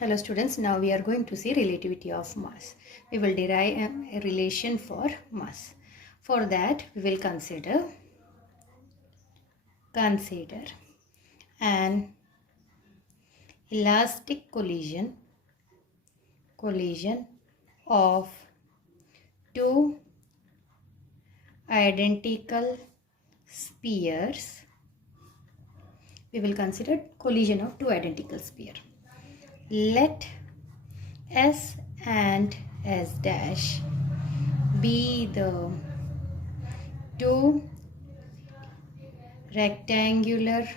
Hello students, now we are going to see relativity of mass. We will derive a relation for mass. For that we will consider an elastic collision of two identical spheres. We will consider collision of two identical spheres. Let S and S dash be the two rectangular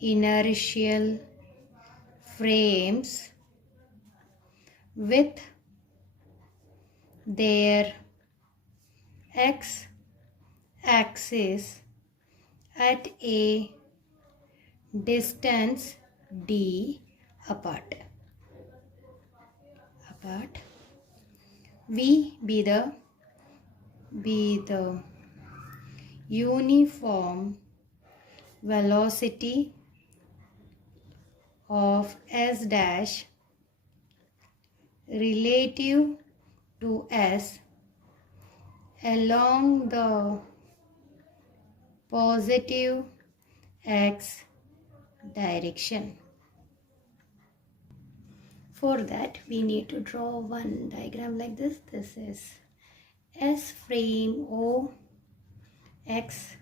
inertial frames with their x-axis at a distance d apart. V be the uniform velocity of S dash relative to S along the positive x direction. For that we need to draw one diagram like this. This is S frame O, X,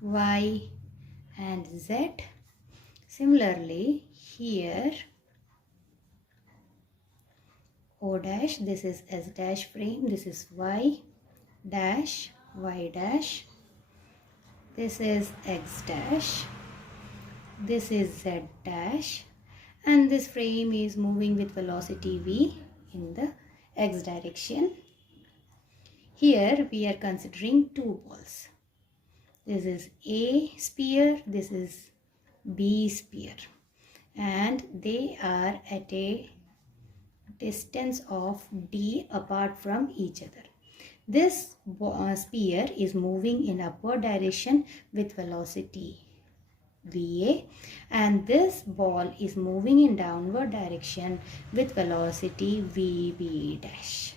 Y and Z. Similarly here O dash, this is S dash frame, this is Y dash, Y dash, this is X dash, this is Z dash, and this frame is moving with velocity V in the X direction. Here we are considering two balls. This is A sphere, this is B sphere, and they are at a distance of d apart from each other. This sphere is moving in upward direction with velocity VA, and this ball is moving in downward direction with velocity VB dash.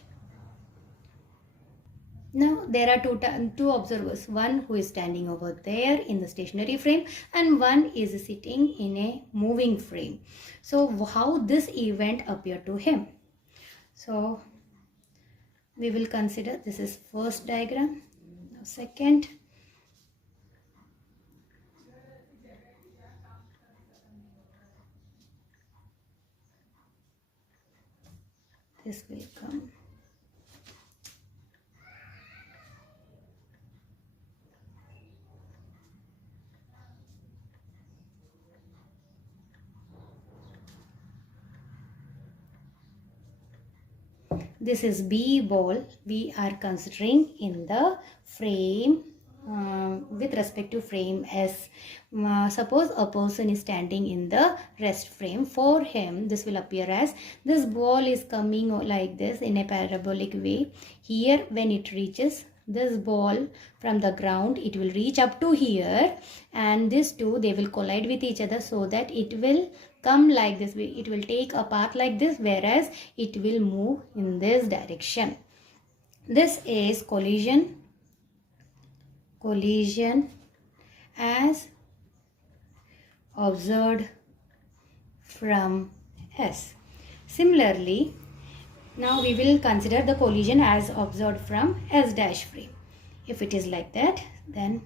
Now there are two observers, one who is standing over there in the stationary frame and one is sitting in a moving frame. So how this event appeared to him? So we will consider, this is first diagram. Now second, this will come. This is B ball we are considering in the frame with respect to frame S. Suppose a person is standing in the rest frame. For him this will appear as this ball is coming like this in a parabolic way. Here when it reaches this ball from the ground, it will reach up to here, and these two, they will collide with each other so that it will come like this. It will take a path like this, whereas it will move in this direction. This is collision as observed from S. Similarly, now we will consider the collision as observed from S dash frame. If it is like that, then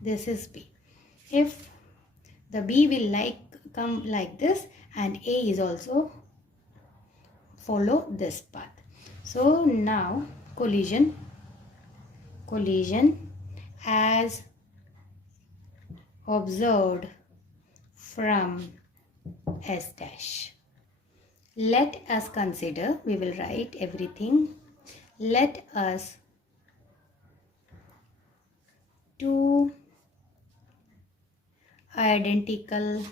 this is B. If the B will come like this, and A is also follow this path. So now collision as observed from S dash. Let us consider, we will write everything. Let us two identical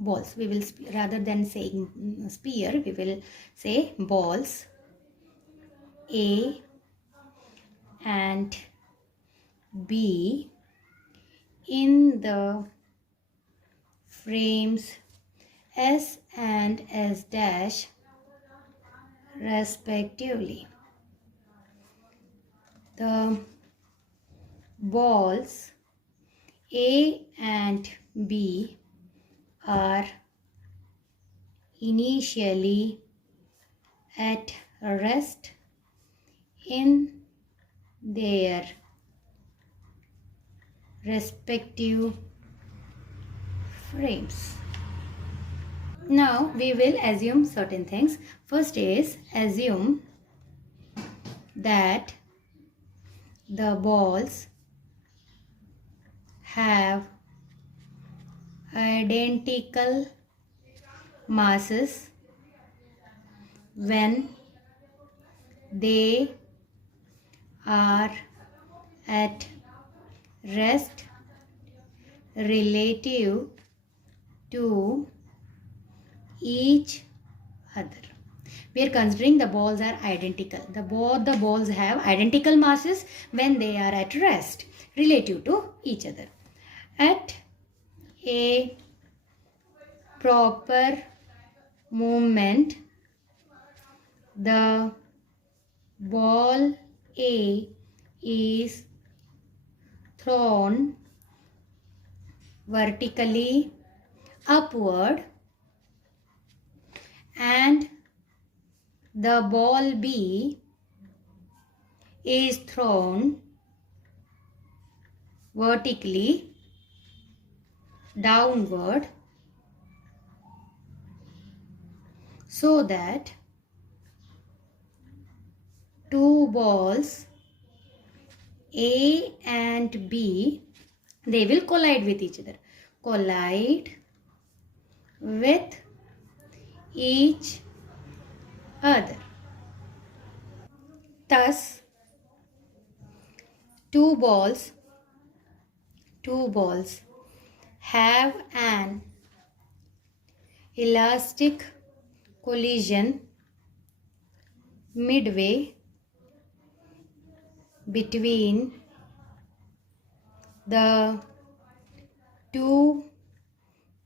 balls. We will, rather than saying sphere, we will say balls A and B in the frames S and S dash respectively. The balls A and B are initially at rest in their respective frames. Now we will assume certain things. First is assume that the balls have identical masses when they are at rest relative to each other. We are considering the balls are identical. Both the balls have identical masses when they are at rest relative to each other. At a proper movement, the ball A is thrown vertically upward and the ball B is thrown vertically downward so that two balls A and B, they will collide with each other. Collide with each other. Thus, two balls have an elastic collision midway between the two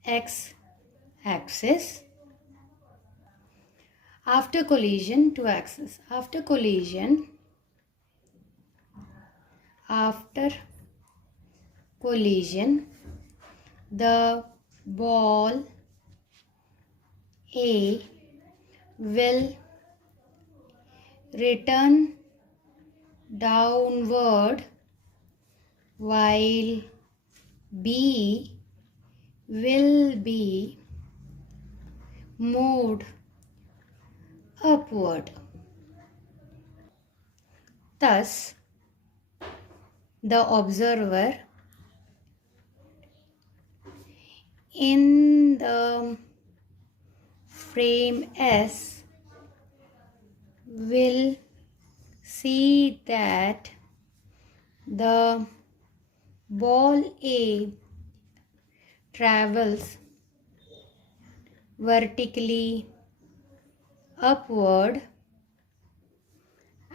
x-axis. After collision, two axes. After collision, the ball A will return downward while B will be moved upward. Thus, the observer in the frame S will see that the ball A travels vertically upward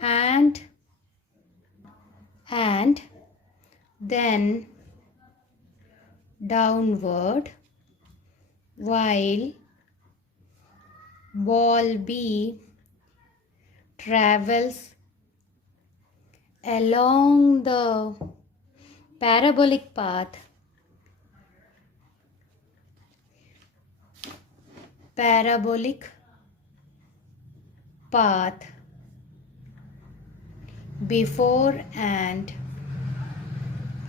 and then downward while ball B travels along the parabolic path before and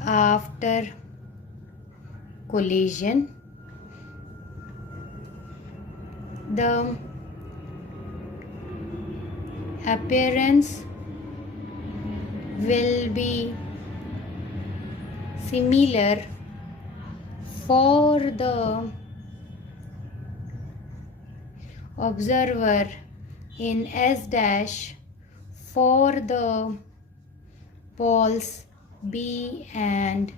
after collision. The appearance will be similar for the observer in S dash for the balls B and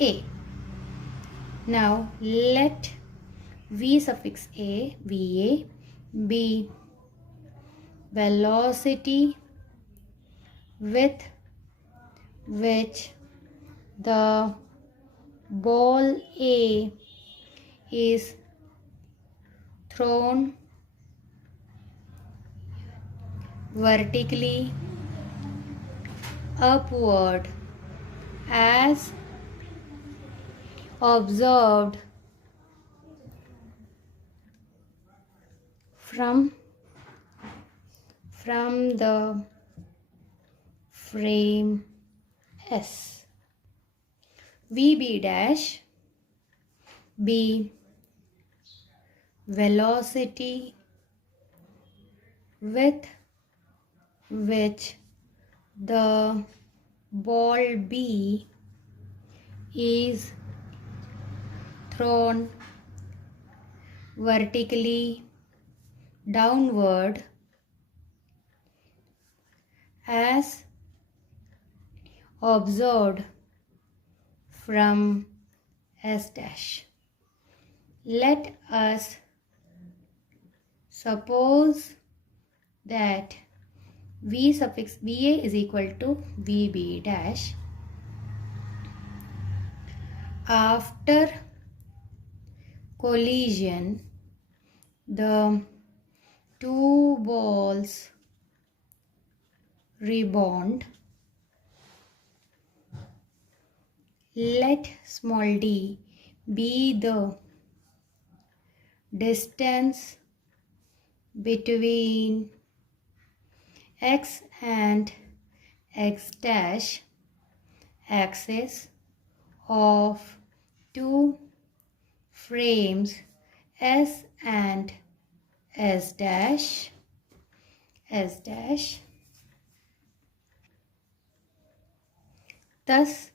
A. Now let V suffix A, VA. B, velocity with which the ball A is thrown vertically upward as observed from the frame S. VB dash. B, velocity with which the ball B is thrown vertically downward as observed from S dash. Let us suppose that V suffix VA is equal to VB dash. After collision, the two balls rebound. Let small d be the distance between x and x dash axis of two frames S and S dash. Thus,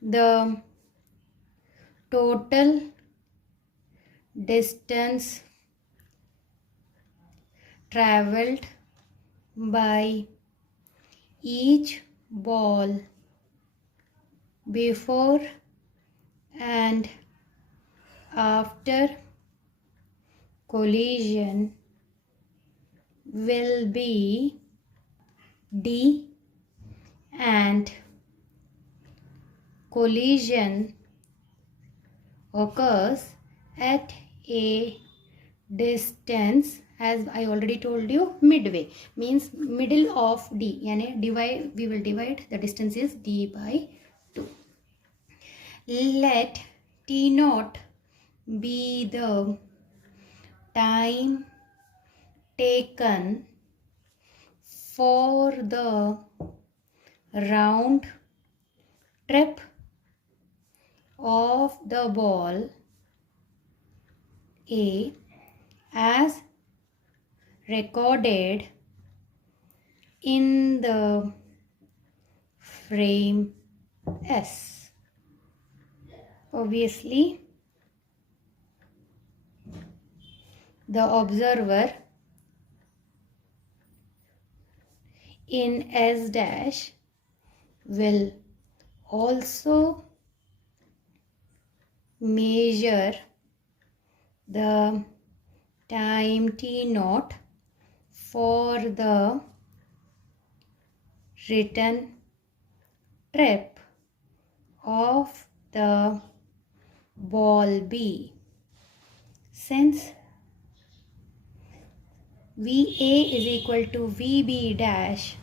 the total distance traveled by each ball before and after collision will be d, and collision occurs at a distance, as I already told you, midway, means middle of d, yani we will divide, the distance is d by 2. Let t naught be the time taken for the round trip of the ball A as recorded in the frame S. Obviously, the observer in S dash will also measure the time t naught for the return trip of the ball B. Since VA is equal to VB dash,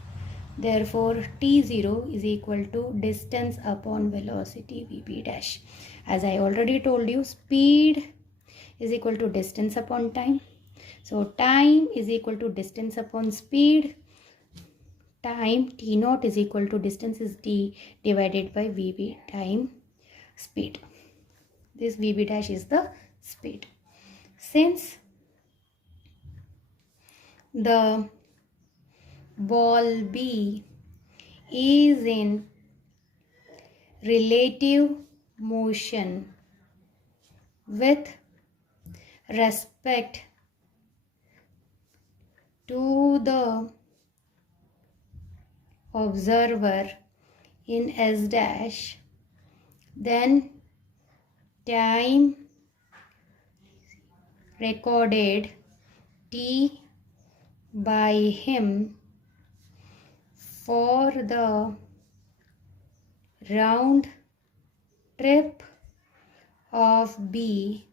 therefore T0 is equal to distance upon velocity VB dash. As I already told you, speed is equal to distance upon time. So time is equal to distance upon speed. Time T naught is equal to distance is d divided by VB time speed. This VB dash is the speed. Since the ball B is in relative motion with respect to the observer in S dash, then time recorded T by him for the round trip of B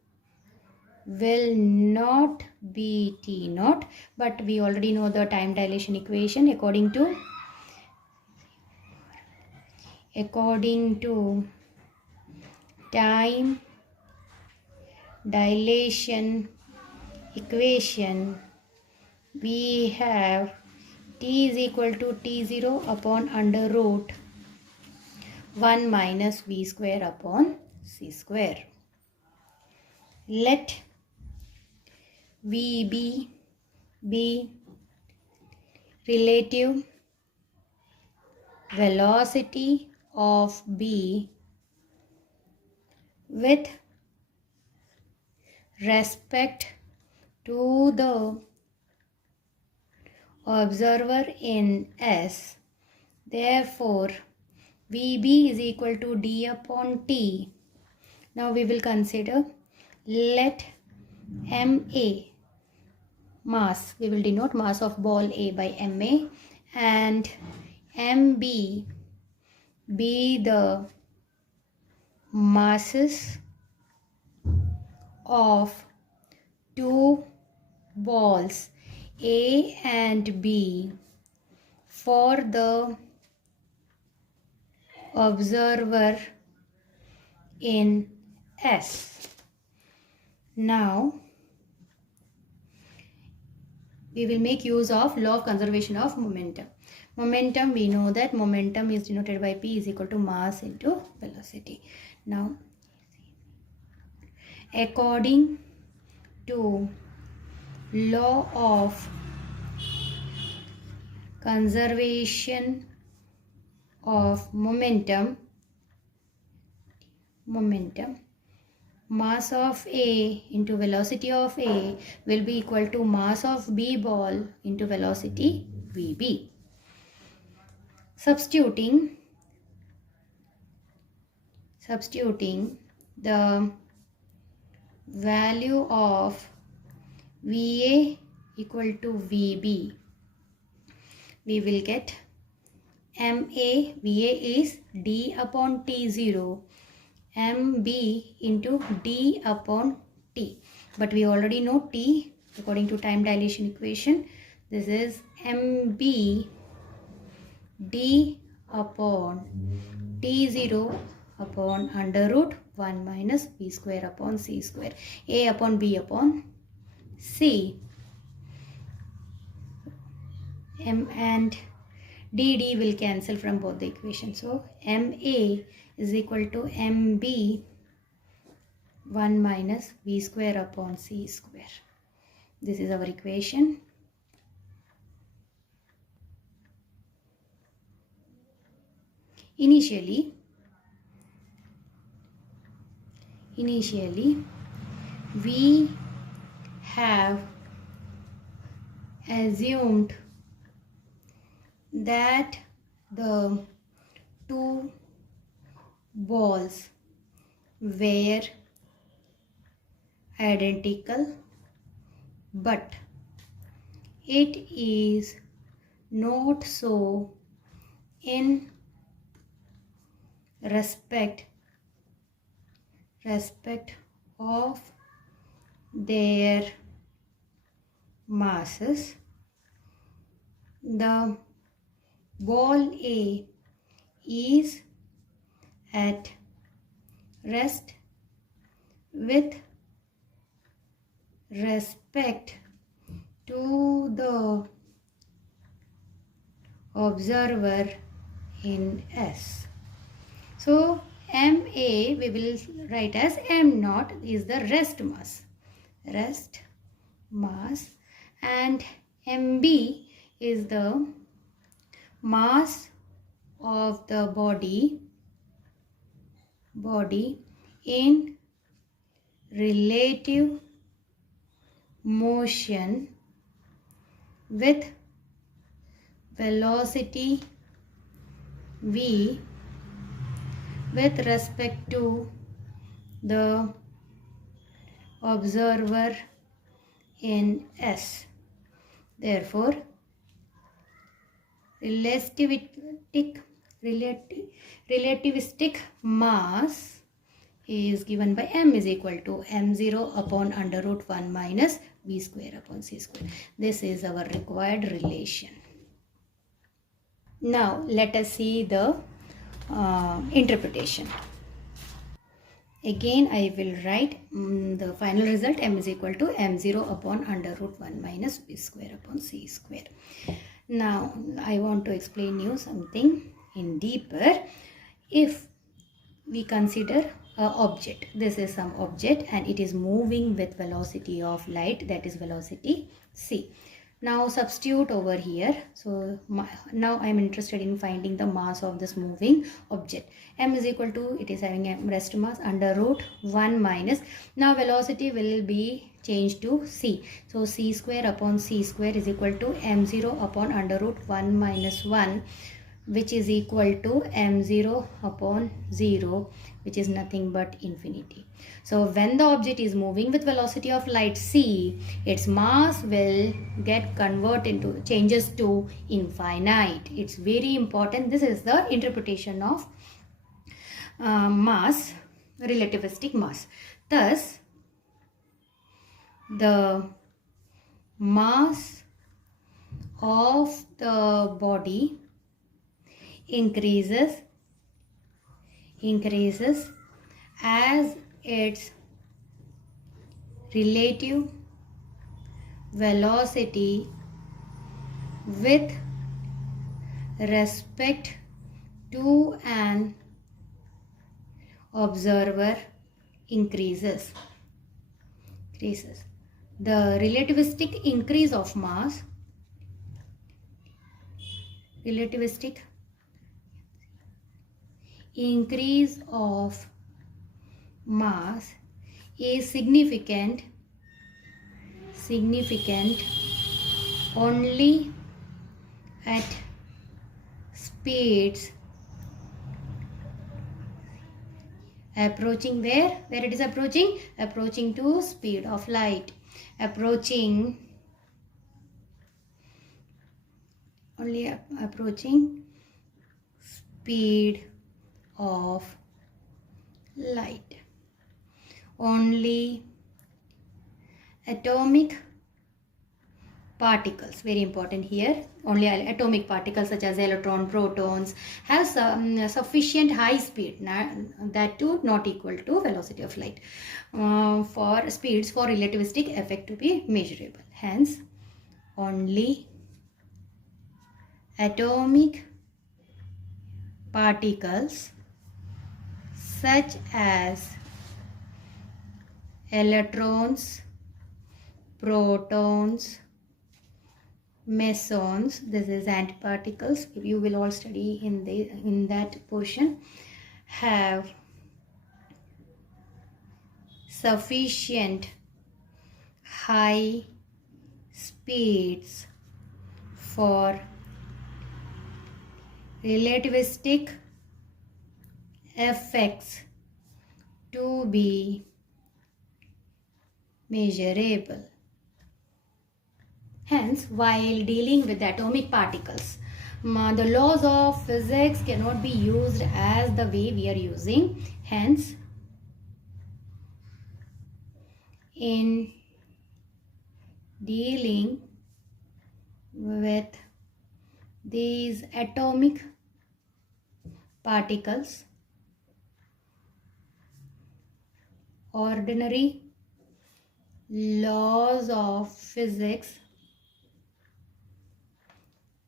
will not be T naught, but we already know the time dilation equation according to time dilation equation. We have T is equal to T0 upon under root 1 minus V square upon C square. Let VB be relative velocity of B with respect to the observer in S. Therefore, VB is equal to D upon T. Now we will consider, let MA, mass, we will denote mass of ball A by MA, and MB be the masses of two balls A and B for the observer in S. Now we will make use of law of conservation of momentum. Momentum, we know that momentum is denoted by P is equal to mass into velocity. Now, according to law of conservation of momentum, mass of A into velocity of A will be equal to mass of B ball into velocity VB. Substituting the value of VA equal to VB, we will get MA, VA is D upon T0, MB into D upon T. But we already know T according to time dilation equation. This is MB D upon T0 upon under root 1 minus B square upon C square. A upon B upon C. M and DD will cancel from both the equations. So MA is equal to MB 1 minus B square upon C square. This is our equation. Initially we have assumed that the two balls were identical, but it is not so in respect of their masses. The ball A is at rest with respect to the observer in S. So MA we will write as M naught is the rest mass, and MB is the mass of the body in relative motion with velocity V with respect to the observer in S. Therefore, relativistic mass is given by m is equal to m0 upon under root 1 minus v square upon c square. This is our required relation. Now let us see the interpretation. Again I will write the final result, m is equal to m0 upon under root 1 minus v square upon c square. Now I want to explain you something in deeper. If we consider a object, this is some object and it is moving with velocity of light, that is velocity c. Now substitute over here. So now I am interested in finding the mass of this moving object. M is equal to, it is having a rest mass under root 1 minus. Now velocity will be changed to c. So c square upon c square is equal to m0 upon under root 1 minus 1, which is equal to m0 upon 0, which is nothing but infinity. So when the object is moving with velocity of light c, its mass will get changes to infinite. It's very important. This is the interpretation of mass, relativistic mass. Thus, the mass of the body increases as its relative velocity with respect to an observer increases. The relativistic increase of mass, relativistic increase of mass is significant only at speeds approaching where it is approaching to speed of light, approaching speed of light. Only atomic particles, very important here, only atomic particles such as electron, protons have sufficient high speed, that too not equal to velocity of light, for speeds for relativistic effect to be measurable. Hence, only atomic particles such as electrons, protons, mesons, this is antiparticles, you will all study in that portion, have sufficient high speeds for relativistic effects to be measurable. Hence, while dealing with atomic particles, the laws of physics cannot be used as the way we are using. Hence, in dealing with these atomic particles, ordinary laws of physics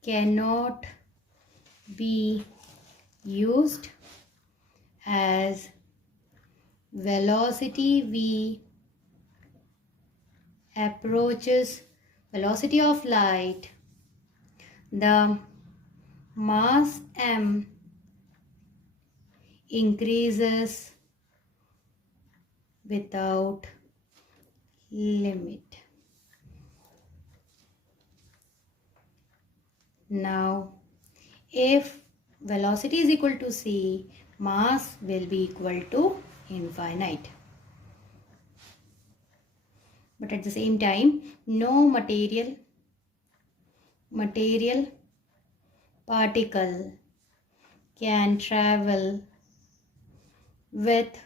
cannot be used, as velocity v approaches velocity of light, the mass m increases without limit. Now, if velocity is equal to c, mass will be equal to infinite. but at the same time, no material particle can travel with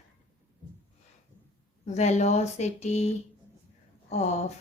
velocity of